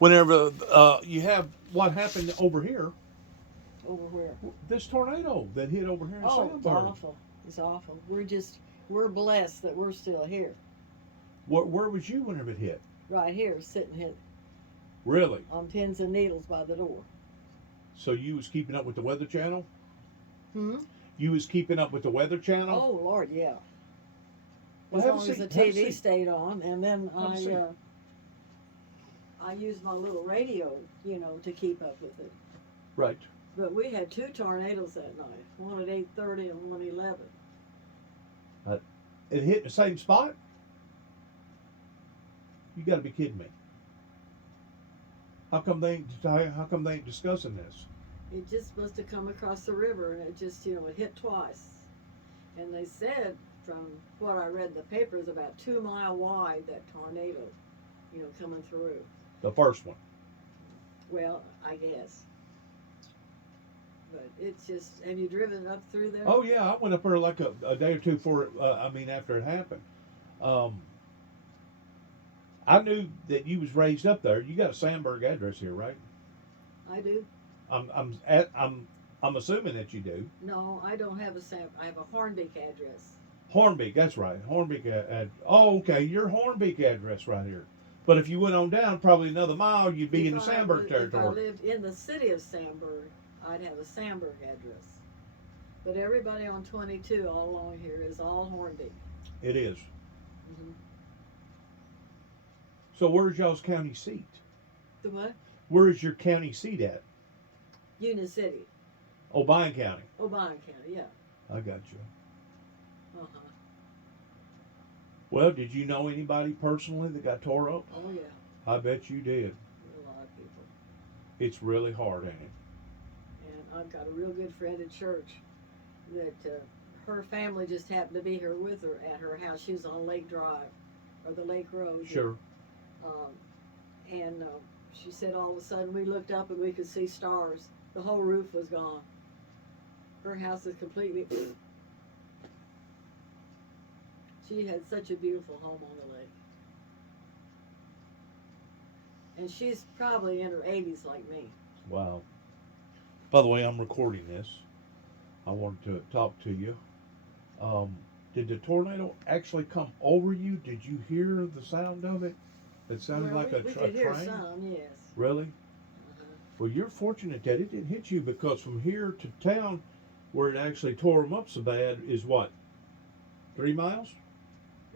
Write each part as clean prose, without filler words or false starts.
whenever you have what happened over here, Over where? this tornado that hit over here in Oh, it's Sandburg. awful. It's awful. We're blessed that we're still here. Where was you whenever it hit? Right here, sitting here Really? on pins and needles by the door. So you was keeping up with the Weather Channel? Hmm? You was keeping up with the Weather Channel? Oh, Lord, yeah. Well, As have a long as the seat. Have a TV seat. stayed on, and then Have a seat. I used my little radio, to keep up with it. Right. But we had two tornadoes that night, one at 8:30 and one 11. It hit the same spot? You got to be kidding me. How come they ain't discussing this? It just must have come across the river, and it just, it hit twice. And they said, from what I read in the papers, about 2 mile wide, that tornado, coming through. The first one. Well, I guess. But it's just, have you driven up through there? Oh yeah, I went up there like a day or two before. After it happened. I knew that you was raised up there. You got a Sandburg address here, right? I do. I'm assuming that you do. No, I don't have I have a Hornbeak address. Hornbeak, that's right. Hornbeak. Oh, okay, your Hornbeak address right here. But if you went on down probably another mile, you'd be in the Sandburg territory. If I lived in the city of Sandburg, I'd have a Sandburg address. But everybody on 22 all along here is all Hornbeak. It is. Mm-hmm. So where's y'all's county seat? The what? Where is your county seat at? Union City. Obion County. Obion County, yeah. I got you. Uh-huh. Well, did you know anybody personally that got tore up? Oh, yeah. I bet you did. A lot of people. It's really hard, ain't it? And I've got a real good friend at church that her family just happened to be here with her at her house. She was on Lake Drive, or the Lake Road. Sure. And she said all of a sudden we looked up and we could see stars. The whole roof was gone. Her house is completely... She had such a beautiful home on the lake. And she's probably in her 80s like me. Wow. By the way, I'm recording this. I wanted to talk to you. Did the tornado actually come over you? Did you hear the sound of it? It sounded like a we train. could hear some, yes. Really? Uh-huh. Well, you're fortunate that it didn't hit you, because from here to town, where it actually tore them up so bad, is what? 3 miles?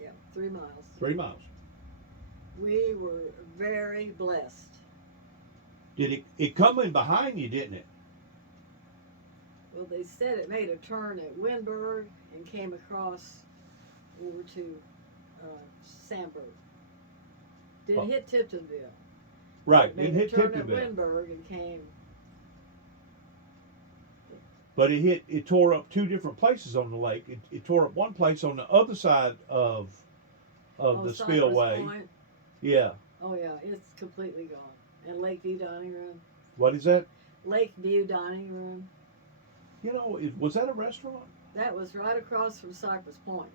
Yeah, 3 miles. 3 miles. We were very blessed. Did it come in behind you, didn't it? Well, they said it made a turn at Windberg and came across over to Sandburg. Didn't hit Tiptonville. Right, Made it hit a turn Tiptonville. at Windberg and came. But it tore up two different places on the lake. It tore up one place on the other side of the Cypress spillway. Point. Yeah. Oh yeah, it's completely gone. And Lakeview Dining Room. What is that? Lakeview Dining Room. Was that a restaurant? That was right across from Cypress Point.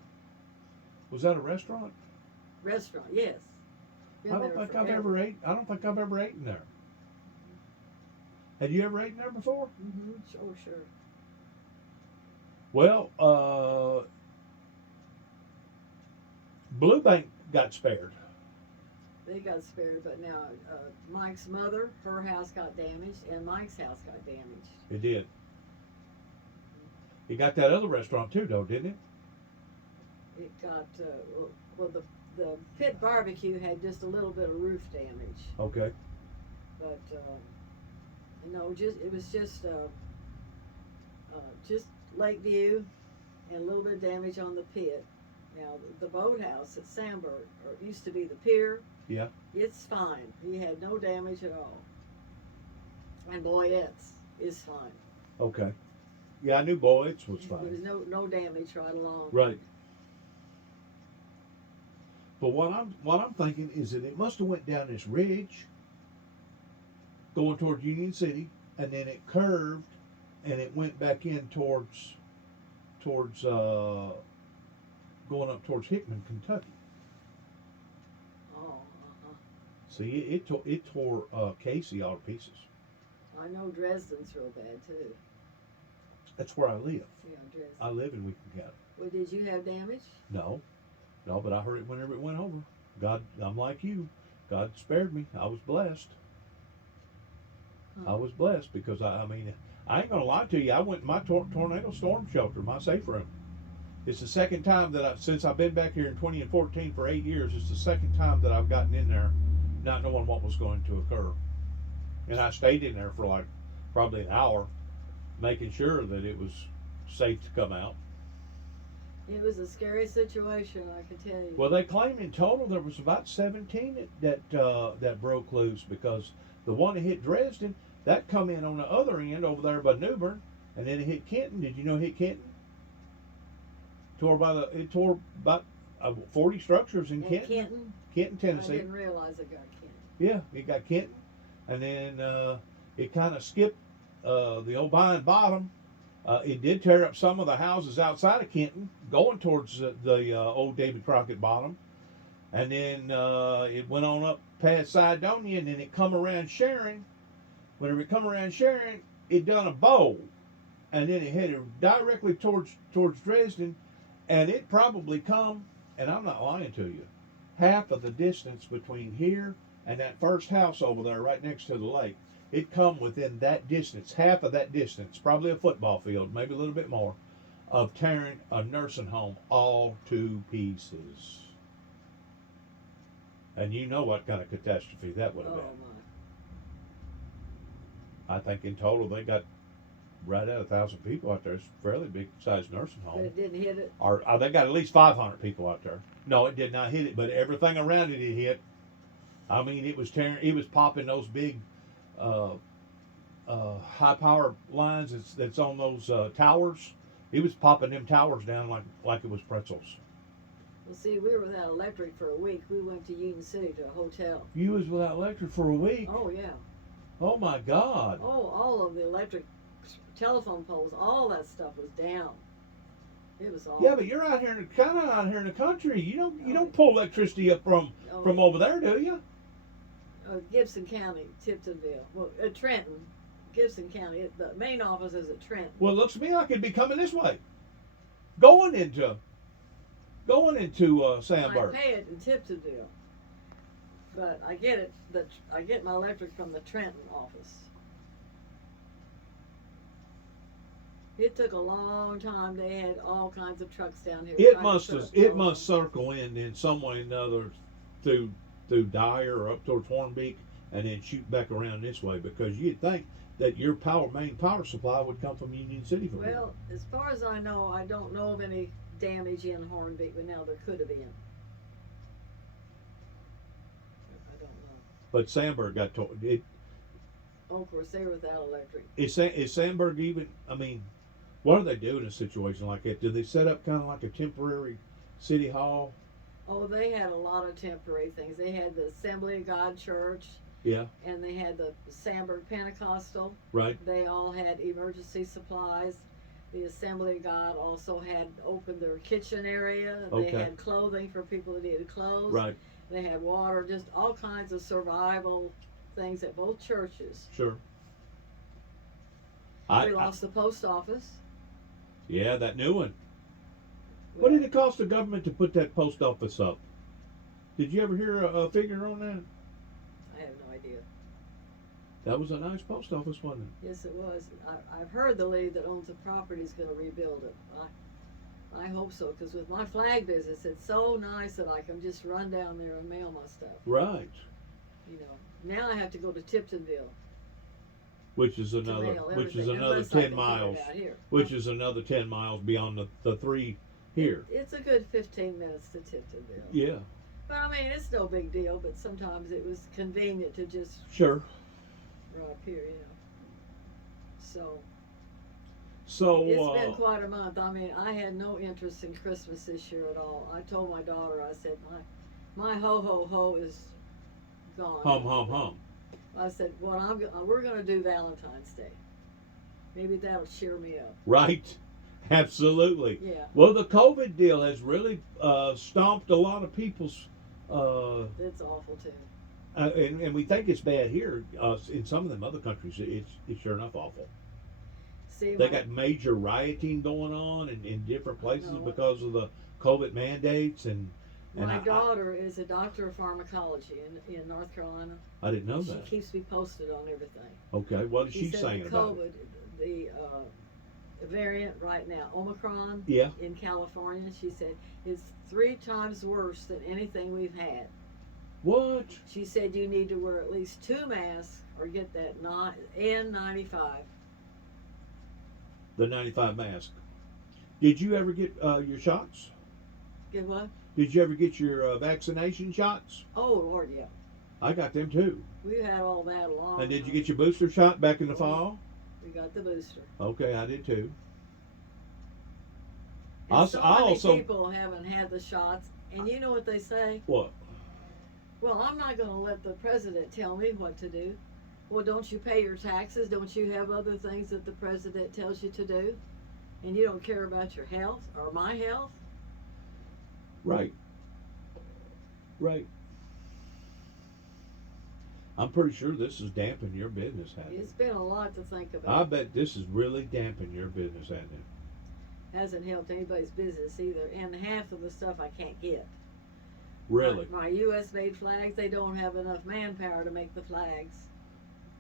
Was that a restaurant? Restaurant, yes. Been I don't there think I've forever. ever ate. I don't think I've ever eaten there. Have you ever eaten there before? Mm-hmm. Sure. Well, Blue Bank got spared. They got spared, but now Mike's mother, her house got damaged, and Mike's house got damaged. It did. It got that other restaurant too, though, didn't it? It got the Pit Barbecue had just a little bit of roof damage, Okay. but it was just Lakeview and a little bit of damage on the pit. Now the boathouse at Sandburg, or it used to be the pier. Yeah. It's fine. He had no damage at all. And Boyette's is fine. Okay. Yeah, I knew Boyd's was There was fine. no damage right along. Right. But what I'm thinking is that it must have went down this ridge, going toward Union City, and then it curved, and it went back in towards going up towards Hickman, Kentucky. Oh, See, it tore Casey all to pieces. I know Dresden's real bad too. That's where I live. Yeah, Dresden. I live in Wheaton County. Well, did you have damage? No, no, but I heard it whenever it went over. God, I'm like you. God spared me. I was blessed. I was blessed because I mean, I ain't gonna lie to you. I went in my tornado storm shelter, my safe room. It's the second time that since I've been back here in 2014 for 8 years. It's the second time that I've gotten in there, not knowing what was going to occur, and I stayed in there for like probably an hour, making sure that it was safe to come out. It was a scary situation, I can tell you. Well, they claim in total there was about 17 that broke loose because the one that hit Dresden, that come in on the other end over there by Newbern, and then it hit Kenton. Did you know it hit Kenton? It tore about 40 structures in Kenton. Kenton, I Tennessee. didn't realize it got Kenton. Yeah, it got Kenton, and then it kind of skipped the old Vine Bottom. It did tear up some of the houses outside of Kenton, going towards the old David Crockett Bottom, and then it went on up past Sidonia, and then it come around Sharon. Whenever it come around Sharon, it done a bow, and then it headed directly towards Dresden, and it probably come, and I'm not lying to you, half of the distance between here and that first house over there right next to the lake. It come within that distance, half of that distance, probably a football field, maybe a little bit more, of tearing a nursing home all to pieces. And you know what kind of catastrophe that would have been. My. I think in total they got right at 1,000 people out there. It's a fairly big sized nursing home. But it didn't hit it? Or they got at least 500 people out there. No, it did not hit it, but everything around it hit. I mean, it was tearing, it was popping those big high power lines that's on those towers. It was popping them towers down like it was pretzels. Well, see, we were without electric for a week. We went to Union City to a hotel. You was without electric for a week? Oh, yeah. Oh, my God. Oh, all of the electric telephone poles, all that stuff was down. It was awful. Yeah, but you're out here in the country. You don't pull electricity up from over there, do you? Gibson County, Tiptonville. Well, Trenton, Gibson County. The main office is at Trenton. Well, it looks to me like it'd be coming this way, going into Sandburg. I pay it in Tiptonville, but I get it. I get my electric from the Trenton office. It took a long time. They had all kinds of trucks down here. It must circle in some way or another through Dyer or up towards Hornbeak, and then shoot back around this way, because you'd think that your main power supply would come from Union City. Well, as far as I know, I don't know of any damage in Hornbeak, but now there could have been. I don't know. But Sandburg got torn. Oh, of course, they were without electric. Is Sandburg even? I mean, what do they do in a situation like that? Do they set up kind of like a temporary city hall? Oh, they had a lot of temporary things. They had the Assembly of God Church. Yeah. And they had the Sandburg Pentecostal. Right. They all had emergency supplies. The Assembly of God also had opened their kitchen area. Okay. They had clothing for people that needed clothes. Right. They had water, just all kinds of survival things at both churches. Sure. We lost the post office. Yeah, that new one. What did it cost the government to put that post office up? Did you ever hear a figure on that? I have no idea. That was a nice post office, wasn't it? Yes, it was. I've heard the lady that owns the property is going to rebuild it. I hope so, because with my flag business, it's so nice that I can just run down there and mail my stuff. Right. You know, now I have to go to Tiptonville. Which is another 10 miles. Which is another 10 miles beyond the 3 here. It's a good 15 minutes to Tiptonville. Yeah. But I mean, it's no big deal, but sometimes it was convenient to just run up here, you know. So it's been quite a month. I mean, I had no interest in Christmas this year at all. I told my daughter, I said, my ho ho ho is gone. Hum hum hum. I said, we're going to do Valentine's Day. Maybe that'll cheer me up. Right. Absolutely. Yeah. Well, the COVID deal has really stomped a lot of people's. It's awful too. And we think it's bad here. In some of them other countries, it's sure enough awful. See, They got major rioting going on in different places know. because of the COVID mandates, and my daughter is a doctor of pharmacology in North Carolina. I didn't know She that. keeps me posted on everything. Okay, what is She she said saying the about COVID, it? the variant right now, Omicron, Yeah. in California, she said it's 3 times worse than anything we've had. What? She said you need to wear at least 2 masks or get that N95. The 95 mask. Did you ever get your shots? Get what? Did you ever get your vaccination shots? Oh Lord, yeah. I got them too. We had all that along. And did you get your booster shot back in the fall? We got the booster. Okay, I did too. And so many also people haven't had the shots, and you know what they say? what? Well, I'm not going to let the president tell me what to do. Well, don't you pay your taxes? Don't you have other things that the president tells you to do? And you don't care about your health or my health? Right. Right. I'm pretty sure this has dampened your business, hasn't it? It's been a lot to think I about. bet this has really dampened your business, hasn't it? Hasn't helped anybody's business either. And half of the stuff I can't get. Really? My U.S. made flags, they don't have enough manpower to make the flags.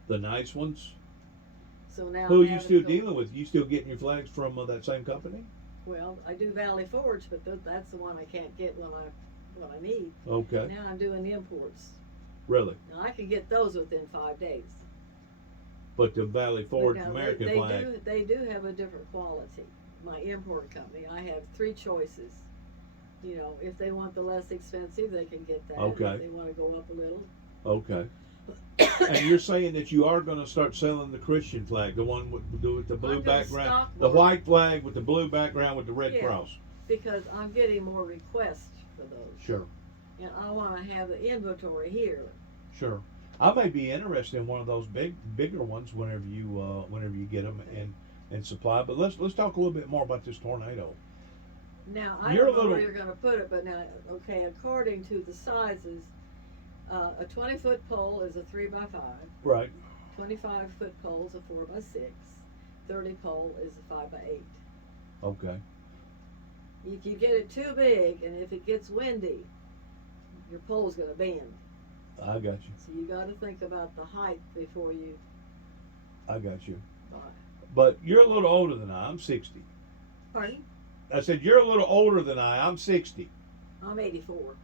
The nice ones? So now Who are I'm you having still to go- dealing with? You still getting your flags from that same company? Well, I do Valley Forge, but that's the one I can't get when I need. Okay. Now I'm doing imports. Really? Now I can get those within 5 days. But the Valley Forge But now American they flag. they do have a different quality. My import company, I have 3 choices. You know, if they want the less expensive, they can get that. Okay. If they want to go up a little. Okay. And you're saying that you are going to start selling the Christian flag, the one with the blue I'm gonna background, stock the more. white flag with the blue background with the red Yeah. cross. Because I'm getting more requests for those. Sure. And I want to have the inventory here. Sure. I may be interested in one of those bigger ones whenever you get them and supply. But let's talk a little bit more about this tornado. Now, I You're don't a know where little- you're going to put it, but now, okay, according to the sizes, a 20-foot pole is a 3x5, Right. 25-foot pole is a 4x6, 30 pole is a 5x8. Okay. If you get it too big and if it gets windy, your pole's going to bend. I got you. So you got to think about the height before you I got you. buy. But you're a little older than I. I'm 60. Pardon? I said you're a little older than I. I'm 60. I'm 84.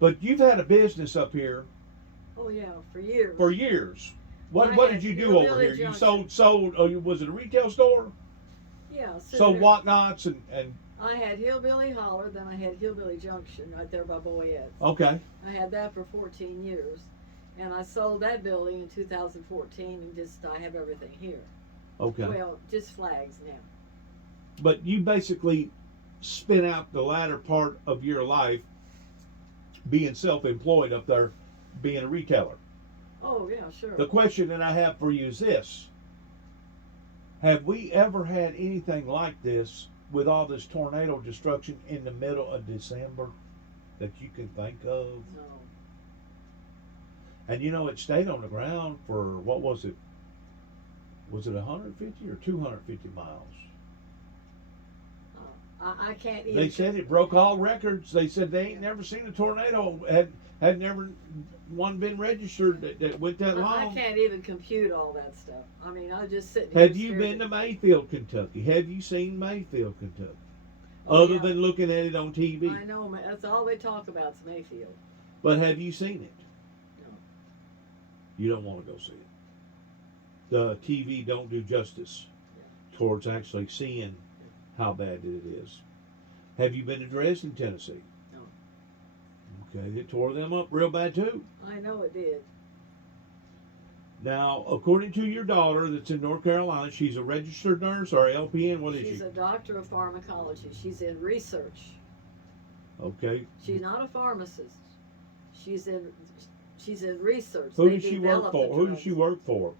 But you've had a business up here Oh yeah, for years. for years. What I what had did you do Hillbilly over here? You Junction. sold. Oh, was it a retail store? Yeah. Sold whatnots and I had Hillbilly Holler, then I had Hillbilly Junction right there by Boyette's. okay. I had that for 14 years. And I sold that building in 2014 and I have everything here. Okay. Well, just flags now. But you basically spent out the latter part of your life being self-employed up there, being a retailer. Oh, yeah, sure. The question that I have for you is this. Have we ever had anything like this with all this tornado destruction in the middle of December that you can think of? No. And you know, it stayed on the ground for, what was it? Was it 150 or 250 miles? I can't even. They said it broke all records. They said they ain't never seen a tornado, had never one been registered that went that I long. can't even compute all that stuff. I mean, I was just sitting here. Have you scared been to- to Mayfield, Kentucky? Have you seen Mayfield, Kentucky? Oh, Other yeah. than looking at it on TV. I know, man. That's all they talk about is Mayfield. But have you seen it? No. You don't want to go see it. The TV don't do justice towards actually seeing how bad it is. Have you been to Dresden, Tennessee? No. Okay, they tore them up real bad too. I know it did. Now, according to your daughter that's in North Carolina, she's a registered nurse or LPN. What is She's she? a doctor of pharmacology. She's in research. Okay. She's not a pharmacist. She's in research. Who They does she work develop for? the Who does she drugs. work for?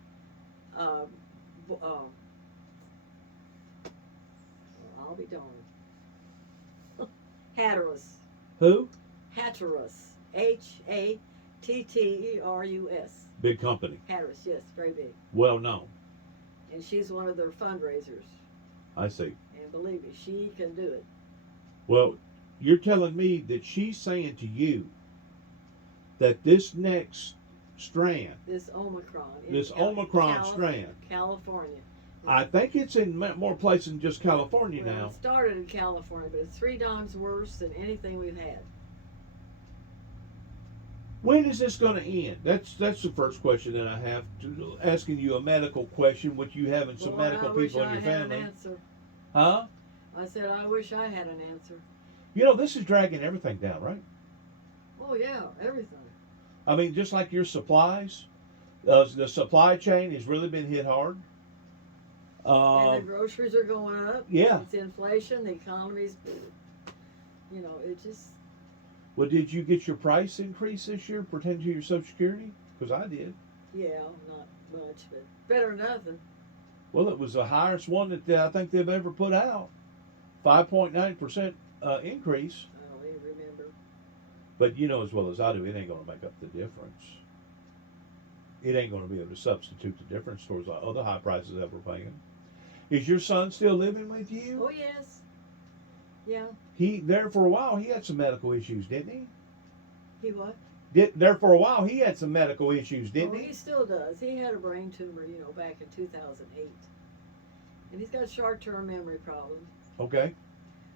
Well, I'll be darned. Hatteras. Who? Hatteras. Hatterus. Big company. Hatteras, yes, very big. Well known. And she's one of their fundraisers. I see. And believe me, she can do it. Well, you're telling me that she's saying to you that this next strand, This Omicron. this Omicron strand, California. I think it's in more places than just California Well, now. it started in California, but it's 3 times worse than anything we've had. When is this going to end? That's the first question that I have. Asking you a medical question, which you having some Boy, medical I wish people in I your had family. An answer. Huh? I said, I wish I had an answer. You know, this is dragging everything down, right? Oh, yeah, everything. I mean, just like your supplies, the supply chain has really been hit hard. And the groceries are going up. Yeah. It's inflation. The economy's, it just. Well, did you get your price increase this year pertaining to your Social Security? Because I did. Yeah, not much, but better than nothing. Well, it was the highest one that I think they've ever put out. 5.9% increase. I don't even remember. But you know as well as I do, it ain't going to make up the difference. It ain't going to be able to substitute the difference towards the other high prices that we're paying. Is your son still living with you? Oh, yes. Yeah. There for a while, he had some medical issues, didn't he? He what? There for a while, he had some medical issues, didn't He still does. He had a brain tumor, back in 2008. And he's got short-term memory problems. Okay.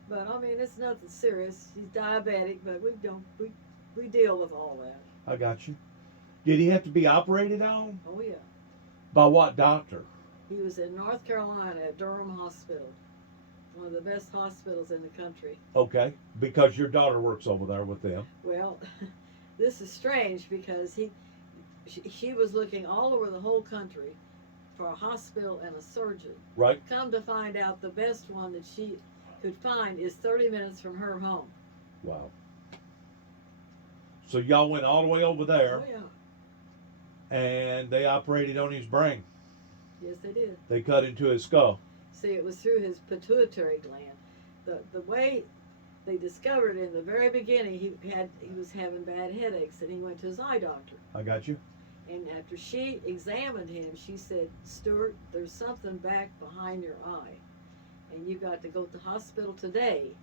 But, I mean, it's nothing serious. He's diabetic, but we deal with all that. I got you. Did he have to be operated on? Oh, yeah. By what doctor? He was in North Carolina at Durham Hospital, one of the best hospitals in the country. Okay. Because your daughter works over there with them. Well, this is strange because she was looking all over the whole country for a hospital and a surgeon. Right. Come to find out, the best one that she could find is 30 minutes from her home. Wow. So y'all went all the way over there. Oh, yeah. And they operated on his brain. Yes, they did. They cut into his skull. See, it was through his pituitary gland. The way they discovered in the very beginning, he was having bad headaches, and he went to his eye doctor. I got you. And after she examined him, she said, "Stuart, there's something back behind your eye, and you got to go to the hospital today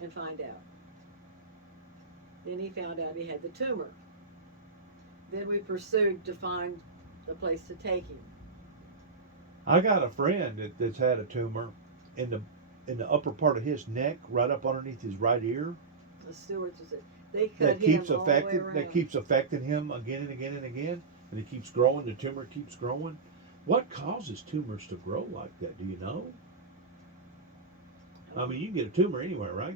and find out." Then he found out he had the tumor. Then we pursued to find the place to take him. I got a friend that's had a tumor in the upper part of his neck, right up underneath his right ear. The Stewart's was it? They cut him all the way around. That keeps affecting him again and again and again, and it keeps growing. The tumor keeps growing. What causes tumors to grow like that? Do you know? I mean, you can get a tumor anywhere, right?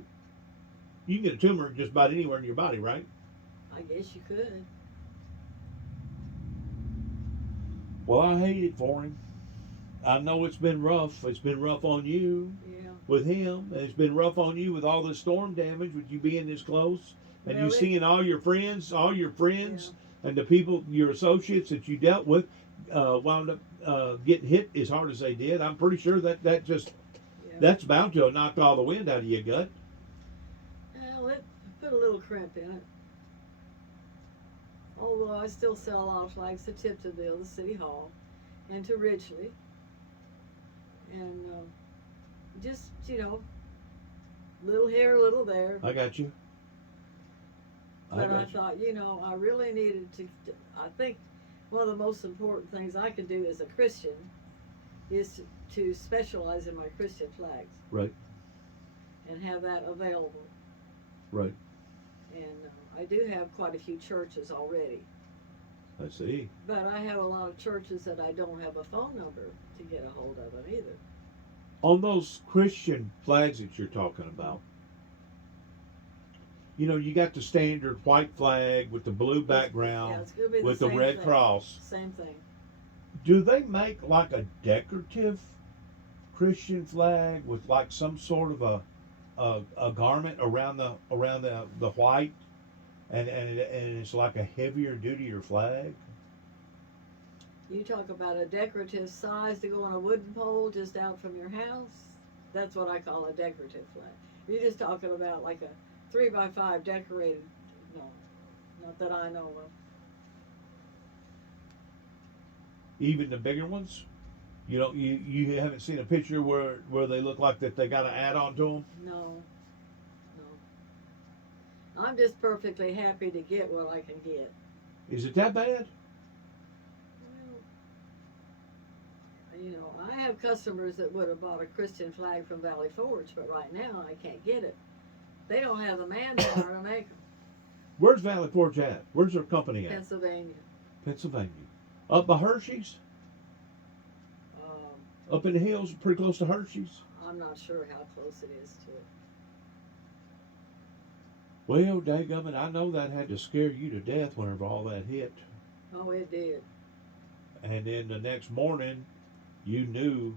You can get a tumor just about anywhere in your body, right? I guess you could. Well, I hate it for him. I know it's been rough. It's been rough on you Yeah. with him. And it's been rough on you with all the storm damage, with you being this close. And Well, you seeing all your friends Yeah. and the people, your associates that you dealt with, wound up getting hit as hard as they did. I'm pretty sure Yeah. that's bound to have knocked all the wind out of your gut. Well, it put a little crimp in it. Although I still sell a lot of flags to Tiptonville, the City Hall, and to Ridgely. And just, little here, little there. I got you. But I thought, I really needed to, I think one of the most important things I can do as a Christian is to specialize in my Christian flags. Right. And have that available. Right. And I do have quite a few churches already. I see. But I have a lot of churches that I don't have a phone number to get a hold of them either. On those Christian flags that you're talking about, you got the standard white flag with the blue background, Yeah, it's gonna be with the same red thing. cross. Same thing. Do they make like a decorative Christian flag with like some sort of a garment around the white, and it's like a heavier dutier flag? You talk about a decorative size to go on a wooden pole just out from your house. That's what I call a decorative flag. You're just talking about like a 3x5 decorated Not that I know of. Even the bigger ones? You haven't seen a picture where they look like that they got an add on to them? No, no. I'm just perfectly happy to get what I can get. Is it that bad? Well, you know, I have customers that would have bought a Christian flag from Valley Forge, but right now I can't get it. They don't have the manpower to make them. Where's Valley Forge at? Where's their company at? Pennsylvania. Pennsylvania. Up by Hershey's? Up in the hills, pretty close to Hershey's? I'm not sure how close it is to it. Well, dadgummit, I know that had to scare you to death whenever all that hit. Oh, it did. And then the next morning, you knew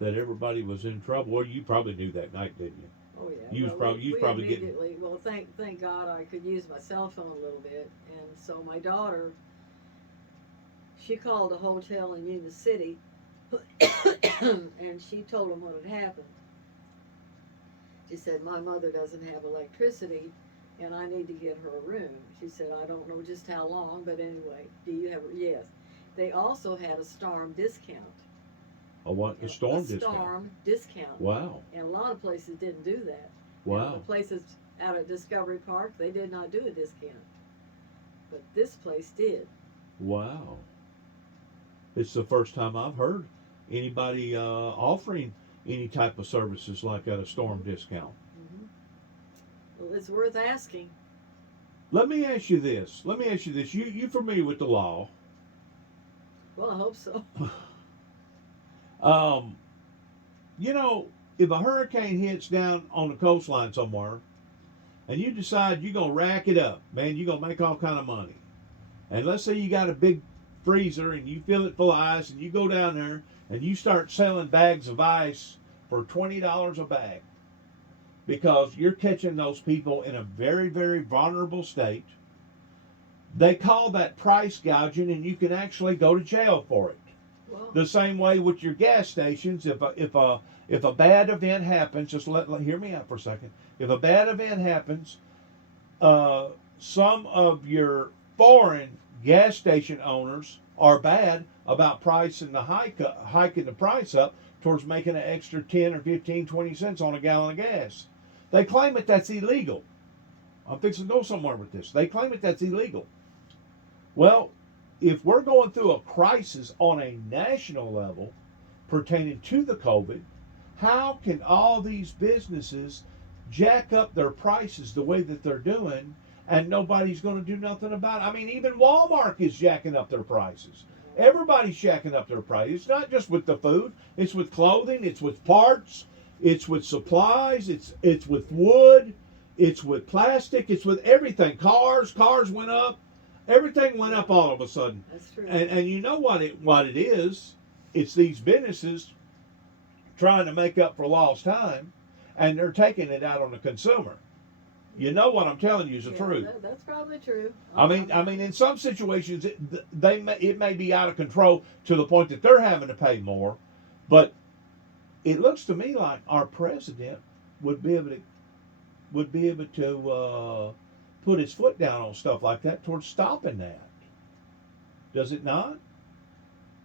that everybody was in trouble. Well, you probably knew that night, didn't you? Oh yeah. You was probably getting. Immediately. Well, thank God I could use my cell phone a little bit, and so my daughter, she called a hotel in Union City, and she told them what had happened. She said my mother doesn't have electricity, and I need to get her a room. She said I don't know just how long, but anyway, do you have? Yes. They also had a storm discount. A what? A storm discount? Storm discount. Wow. And a lot of places didn't do that. Wow. The places out at Discovery Park, they did not do a discount. But this place did. Wow. It's the first time I've heard anybody offering any type of services like at a storm discount. Mm-hmm. Well, it's worth asking. Let me ask you this. You familiar with the law? Well, I hope so. You know, if a hurricane hits down on the coastline somewhere, and you decide you're gonna rack it up, man, you're gonna make all kind of money. And let's say you got a big freezer and you fill it full of ice, and you go down there and you start selling bags of ice for $20 a bag, because you're catching those people in a very, very vulnerable state. They call that price gouging, and you can actually go to jail for it. Well, The same way with your gas stations. If a bad event happens, just hear me out for a second. If a bad event happens, some of your foreign gas station owners are bad about pricing hiking the price up towards making an extra 10 or 15, 20 cents on a gallon of gas. They claim that's illegal. I'm fixing to go somewhere with this. They claim that's illegal. Well, if we're going through a crisis on a national level pertaining to the COVID, how can all these businesses jack up their prices the way that they're doing, and nobody's going to do nothing about it? I mean, even Walmart is jacking up their prices. Everybody's jacking up their prices. It's not just with the food. It's with clothing. It's with parts. It's with supplies. It's with wood. It's with plastic. It's with everything. Cars went up. Everything went up all of a sudden. that's true. And you know what it is? It's these businesses trying to make up for lost time, and they're taking it out on the consumer. You know what I'm telling you is the truth. That's probably true. I mean, in some situations, it may be out of control to the point that they're having to pay more, but it looks to me like our president would be able to put his foot down on stuff like that towards stopping that. Does it not?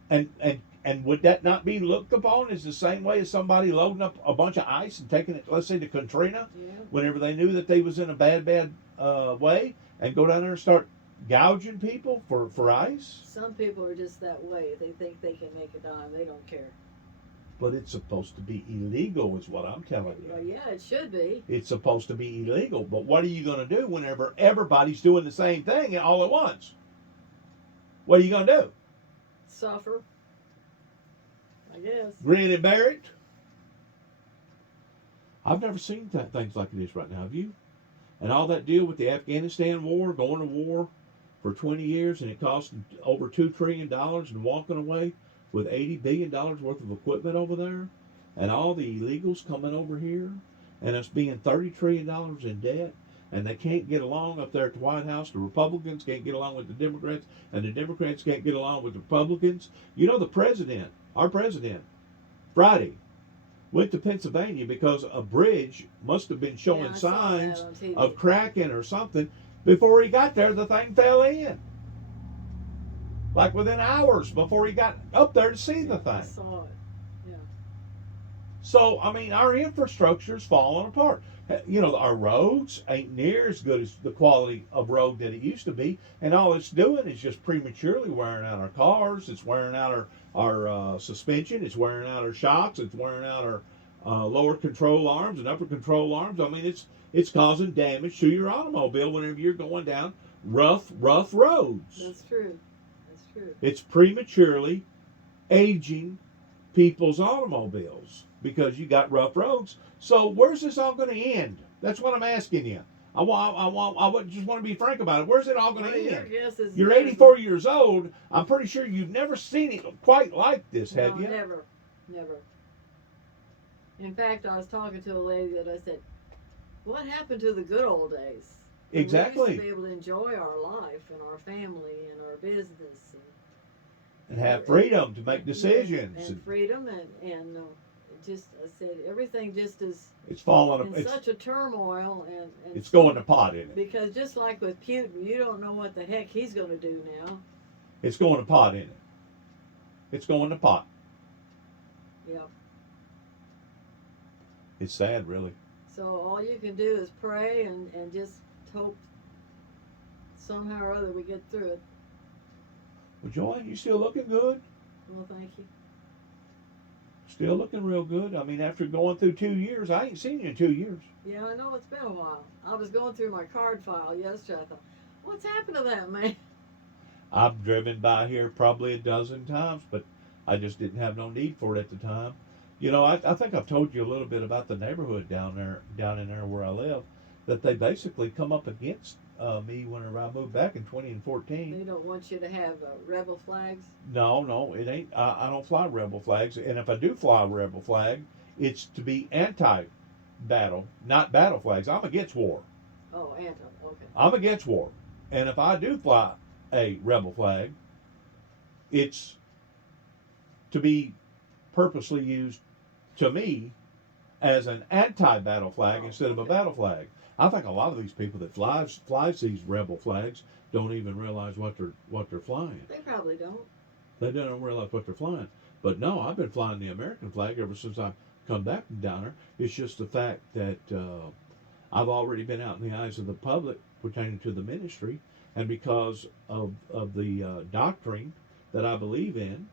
And would that not be looked upon as the same way as somebody loading up a bunch of ice and taking it, let's say, to Katrina, Yeah. whenever they knew that they was in a bad way, and go down there and start gouging people for ice? Some people are just that way. They think they can make a dime. They don't care. But it's supposed to be illegal, is what I'm telling Well, you. yeah, it should be. It's supposed to be illegal. But what are you going to do whenever everybody's doing the same thing all at once? What are you going to do? Suffer, I guess. Grin and bear it? I've never seen things like it is right now. Have you? And all that deal with the Afghanistan war, going to war for 20 years, and it cost over $2 trillion, and walking away with $80 billion worth of equipment over there, and all the illegals coming over here, and us being $30 trillion in debt, and they can't get along up there at the White House. The Republicans can't get along with the Democrats, and the Democrats can't get along with the Republicans. You know, our president, Friday, went to Pennsylvania because a bridge must have been showing Yeah, I saw that signs on TV. of cracking or something. Before he got there, the thing fell in. Like within hours before he got up there to see the I thing. saw it. Yeah. So, I mean, our infrastructure's falling apart. You know, our roads ain't near as good as the quality of road that it used to be. And all it's doing is just prematurely wearing out our cars. It's wearing out our suspension. It's wearing out our shocks. It's wearing out our lower control arms and upper control arms. I mean, it's causing damage to your automobile whenever you're going down rough roads. That's true. That's true. It's prematurely aging people's automobiles because you got rough roads. So where's this all going to end? That's what I'm asking you. I just want to be frank about it. Where's it all going Well, to your end? guess is You're good. 84 years old. I'm pretty sure you've never seen it quite like this, No, have you? never. Never. In fact, I was talking to a lady that I said, what happened to the good old days? When Exactly. we used to be able to enjoy our life and our family and our business. And have freedom to make decisions. And freedom and just, I said, everything just is It's falling. in such a turmoil. And It's going to pot in it. Because just like with Putin, you don't know what the heck he's going to do now. It's going to pot in it. It's going to pot. Yep. It's sad, really. So all you can do is pray and just hope somehow or other we get through it. Well, Joanne, you still looking good? Well, thank you. Still looking real good. I mean, after going through 2 years, I ain't seen you in 2 years. Yeah, I know it's been a while. I was going through my card file yesterday. I thought, what's happened to that, man? I've driven by here probably a dozen times, but I just didn't have no need for it at the time. You know, I think I've told you a little bit about the neighborhood down in there where I live, that they basically come up against me whenever I moved back in 2014. They don't want you to have rebel flags. No, it ain't. I don't fly rebel flags, and if I do fly a rebel flag, it's to be anti-battle, not battle flags. I'm against war. Oh, anti. Okay. I'm against war, and if I do fly a rebel flag, it's to be purposely used to me as an anti-battle flag instead of a battle flag. I think a lot of these people that flies these rebel flags don't even realize what they're flying. They probably don't. They don't realize what they're flying. But no, I've been flying the American flag ever since I come back from down there. It's just the fact that I've already been out in the eyes of the public pertaining to the ministry, and because of the doctrine that I believe in,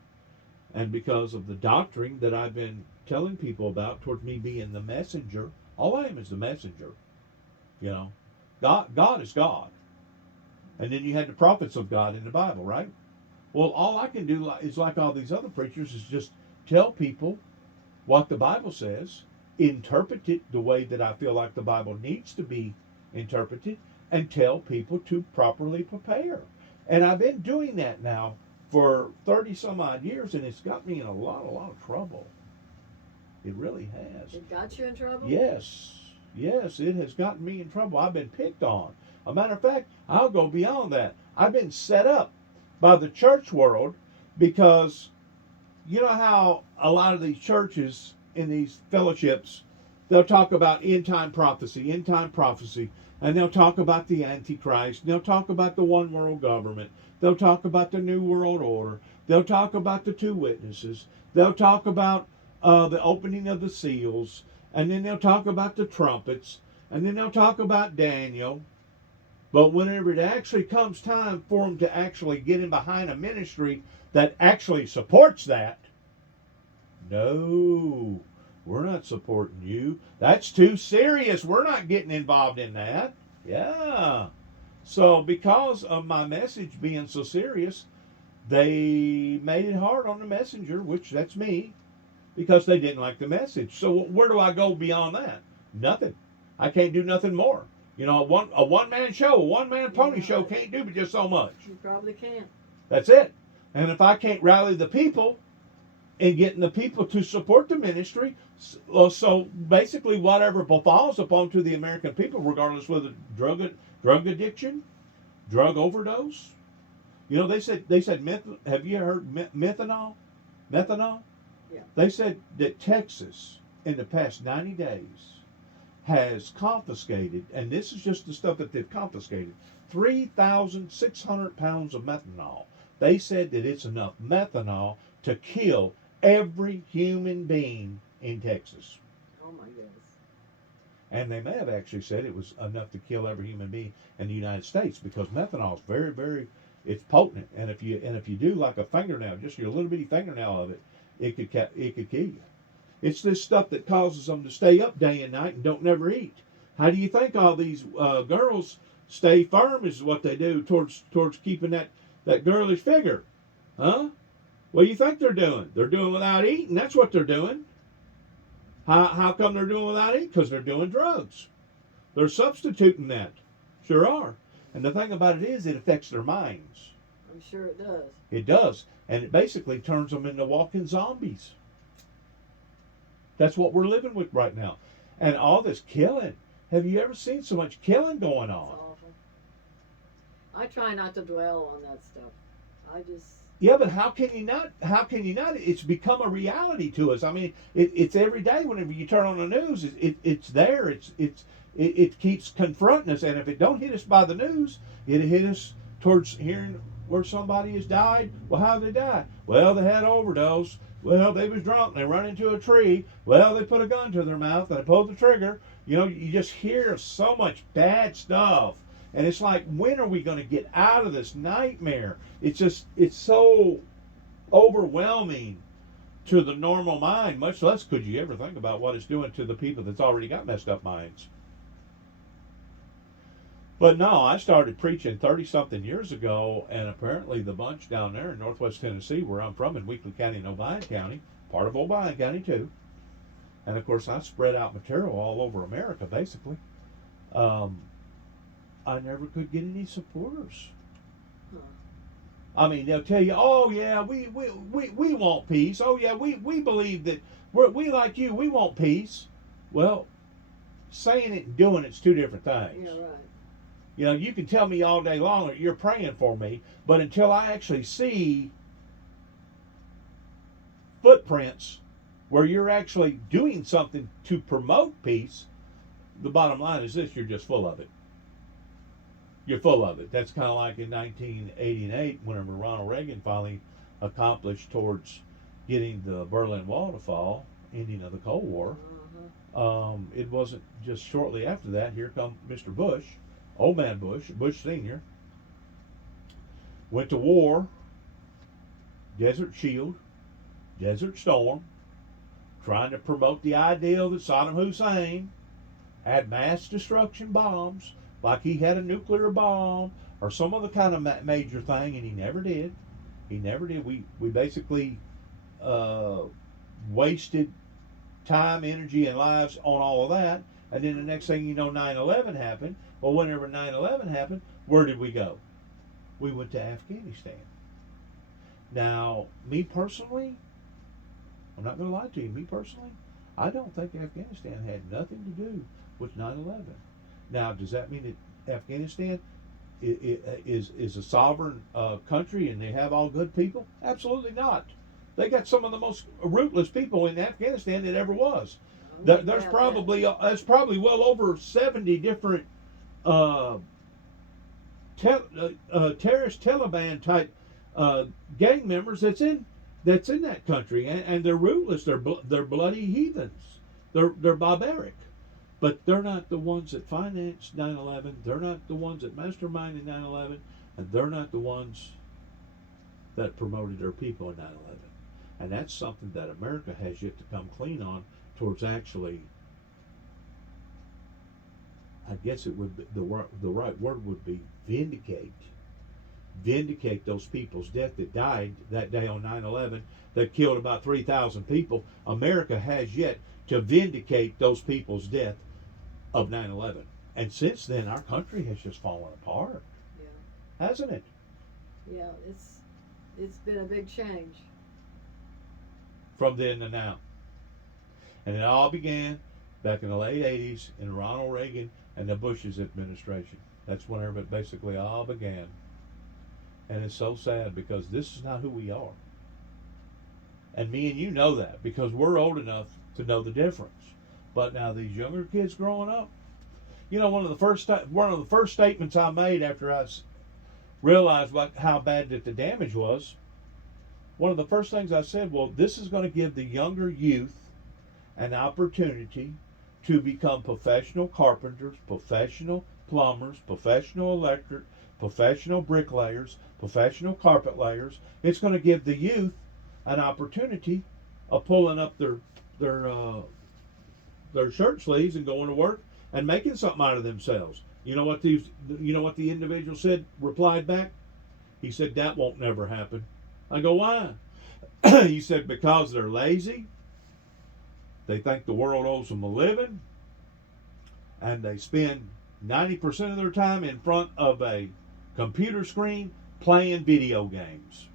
and because of the doctrine that I've been telling people about towards me being the messenger. All I am is the messenger. You know, God is God. And then you had the prophets of God in the Bible, right? Well, all I can do is like all these other preachers is just tell people what the Bible says, interpret it the way that I feel like the Bible needs to be interpreted, and tell people to properly prepare. And I've been doing that now for 30 some odd years, and it's got me in a lot of trouble. It really has. It got you in trouble? Yes, it has gotten me in trouble. I've been picked on. A matter of fact, I'll go beyond that. I've been set up by the church world because you know how a lot of these churches in these fellowships, they'll talk about end time prophecy, and they'll talk about the Antichrist, and they'll talk about the one world government, they'll talk about the New World Order, they'll talk about the two witnesses, they'll talk about the opening of the seals, and then they'll talk about the trumpets, and then they'll talk about Daniel. But whenever it actually comes time for them to actually get in behind a ministry that actually supports that, no, we're not supporting you. That's too serious. We're not getting involved in that. Yeah. So because of my message being so serious, they made it hard on the messenger, which that's me, because they didn't like the message. So where do I go beyond that? Nothing. I can't do nothing more. You know, a one-man show, a one-man pony show can't do but just so much. You probably can't. That's it. And if I can't rally the people and getting the people to support the ministry, so basically whatever befalls upon to the American people, regardless whether drug addiction, drug overdose. You know, they said have you heard methanol? Methanol? Yeah. They said that Texas in the past 90 days has confiscated, and this is just the stuff that they've confiscated, 3,600 pounds of methanol. They said that it's enough methanol to kill every human being in Texas. Oh my goodness. And they may have actually said it was enough to kill every human being in the United States, because methanol is very, very, it's potent. And if you do like a fingernail, just your little bitty fingernail of it, it could kill you. It's this stuff that causes them to stay up day and night and don't never eat. How do you think all these girls stay firm? Is what they do towards keeping that girlish figure, huh? What do you think they're doing? They're doing without eating. That's what they're doing. How come they're doing without eating? Because they're doing drugs. They're substituting that. Sure are. And the thing about it is, it affects their minds. I'm sure it does. It does. And it basically turns them into walking zombies. That's what we're living with right now. And all this killing. Have you ever seen so much killing going on? It's awful. I try not to dwell on that stuff. I just... Yeah, but how can you not? How can you not? It's become a reality to us. I mean, it's every day. Whenever you turn on the news, it's there. It keeps confronting us. And if it don't hit us by the news, it hit us towards hearing where somebody has died. Well, how did they die? Well, they had an overdose. Well, they was drunk and they run into a tree. Well, they put a gun to their mouth and they pulled the trigger. You know, you just hear so much bad stuff. And it's like, when are we going to get out of this nightmare? It's so overwhelming to the normal mind, much less could you ever think about what it's doing to the people that's already got messed up minds. But no, I started preaching 30-something years ago, and apparently the bunch down there in northwest Tennessee, where I'm from, in Weakley County and Obion County, part of Obion County too, and of course I spread out material all over America, basically. I never could get any supporters. Huh. I mean, they'll tell you, oh yeah, we want peace. Oh yeah, we believe that we like you, we want peace. Well, saying it and doing it's two different things. Yeah, right. You know, you can tell me all day long that you're praying for me, but until I actually see footprints where you're actually doing something to promote peace, the bottom line is this: you're just full of it. You're full of it. That's kind of like in 1988, whenever Ronald Reagan finally accomplished towards getting the Berlin Wall to fall, ending of the Cold War. It wasn't just shortly after that. Here come Mr. Bush, old man Bush, Bush Sr. Went to war, Desert Shield, Desert Storm, trying to promote the ideal that Saddam Hussein had mass destruction bombs, like he had a nuclear bomb or some other kind of major thing, and he never did. He never did. We basically wasted time, energy, and lives on all of that. And then the next thing you know, 9/11 happened. Well, whenever 9/11 happened, where did we go? We went to Afghanistan. Now, me personally, I'm not going to lie to you, me personally, I don't think Afghanistan had nothing to do with 9/11. Now, does that mean that Afghanistan is a sovereign country and they have all good people? Absolutely not. They got some of the most ruthless people in Afghanistan that ever was. There's probably well over 70 different terrorist Taliban type gang members that's in that country, and they're ruthless. They're bloody heathens. They're barbaric. But they're not the ones that financed 9/11. They're not the ones that masterminded 9/11, and they're not the ones that promoted their people in 9/11. And that's something that America has yet to come clean on towards actually. I guess it would be, the right word would be vindicate. Vindicate those people's death that died that day on 9/11 that killed about 3,000 people. America has yet to vindicate those people's death of 9/11. And since then, our country has just fallen apart. Yeah. Hasn't it? Yeah, it's been a big change. From then to now. And it all began back in the late 80s in Ronald Reagan and the Bush's administration. That's whenever it basically all began. And it's so sad because this is not who we are. And me and you know that because we're old enough to know the difference. But now these younger kids growing up, you know, one of the first statements I made after I realized how bad that the damage was. One of the first things I said, well, this is going to give the younger youth an opportunity to become professional carpenters, professional plumbers, professional electric, professional bricklayers, professional carpet layers. It's going to give the youth an opportunity of pulling up their shirt sleeves and going to work and making something out of themselves. You know what the individual replied back? He said, that won't never happen. I go, why? He said, because they're lazy, they think the world owes them a living, and they spend 90% of their time in front of a computer screen playing video games.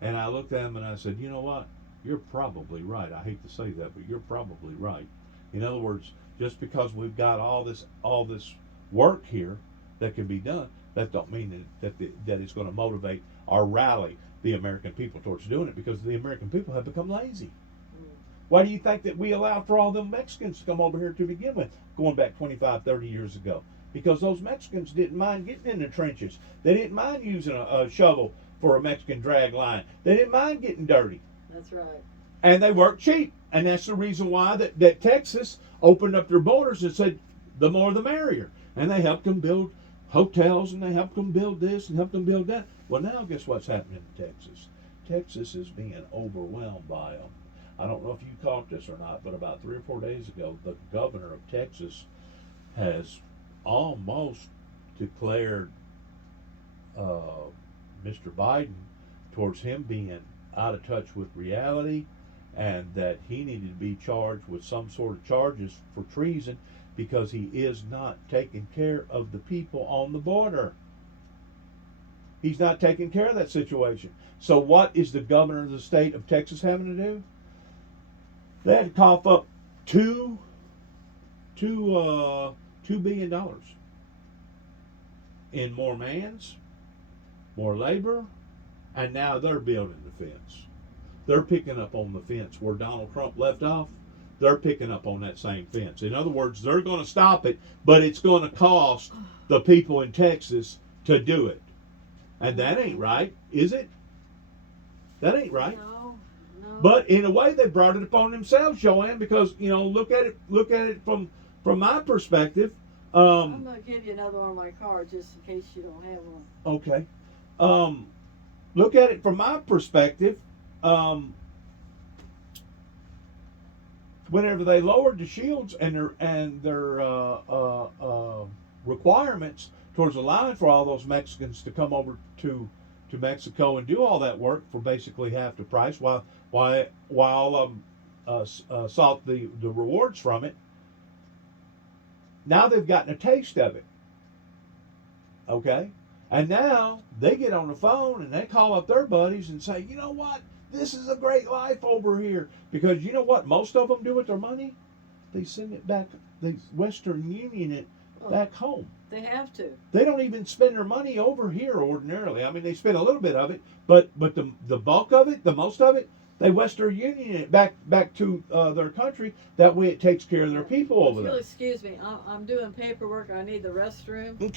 And I looked at him and I said, you know what? You're probably right. I hate to say that, but you're probably right. In other words, just because we've got all this work here that can be done, that don't mean that it's going to motivate or rally the American people towards doing it, because the American people have become lazy. Why do you think that we allowed for all them Mexicans to come over here to begin with, going back 25, 30 years ago? Because those Mexicans didn't mind getting in the trenches. They didn't mind using a shovel for a Mexican drag line. They didn't mind getting dirty. That's right. And they worked cheap. And that's the reason why that Texas opened up their borders and said, the more the merrier. And they helped them build hotels, and they helped them build this and helped them build that. Well, now guess what's happening in Texas? Texas is being overwhelmed by them. I don't know if you caught this or not, but about 3 or 4 days ago, the governor of Texas has almost declared Mr. Biden towards him being out of touch with reality, and that he needed to be charged with some sort of charges for treason because he is not taking care of the people on the border. He's not taking care of that situation. So what is the governor of the state of Texas having to do? They had to cough up $2 billion in more mans, more labor, and now they're building the fence. They're picking up on the fence where Donald Trump left off. They're picking up on that same fence. In other words, they're going to stop it, but it's going to cost the people in Texas to do it. And that ain't right, is it? That ain't right. No. But in a way, they brought it upon themselves, Joanne, because, you know, look at it from my perspective. I'm going to give you another one of my cards just in case you don't have one. Okay. Look at it from my perspective. Whenever they lowered the shields and their requirements towards allowing for all those Mexicans to come over to Mexico and do all that work for basically half the price, while sought the rewards from it. Now they've gotten a taste of it. Okay? And now they get on the phone and they call up their buddies and say, you know what? This is a great life over here. Because you know what most of them do with their money? They send it back, they Western Union it back home. They have to. They don't even spend their money over here ordinarily. I mean, they spend a little bit of it, but the bulk of it, the most of it, they Western Union it back to their country. That way it takes care of their people over If there. you'll excuse me, I'm doing paperwork. I need the restroom. Okay.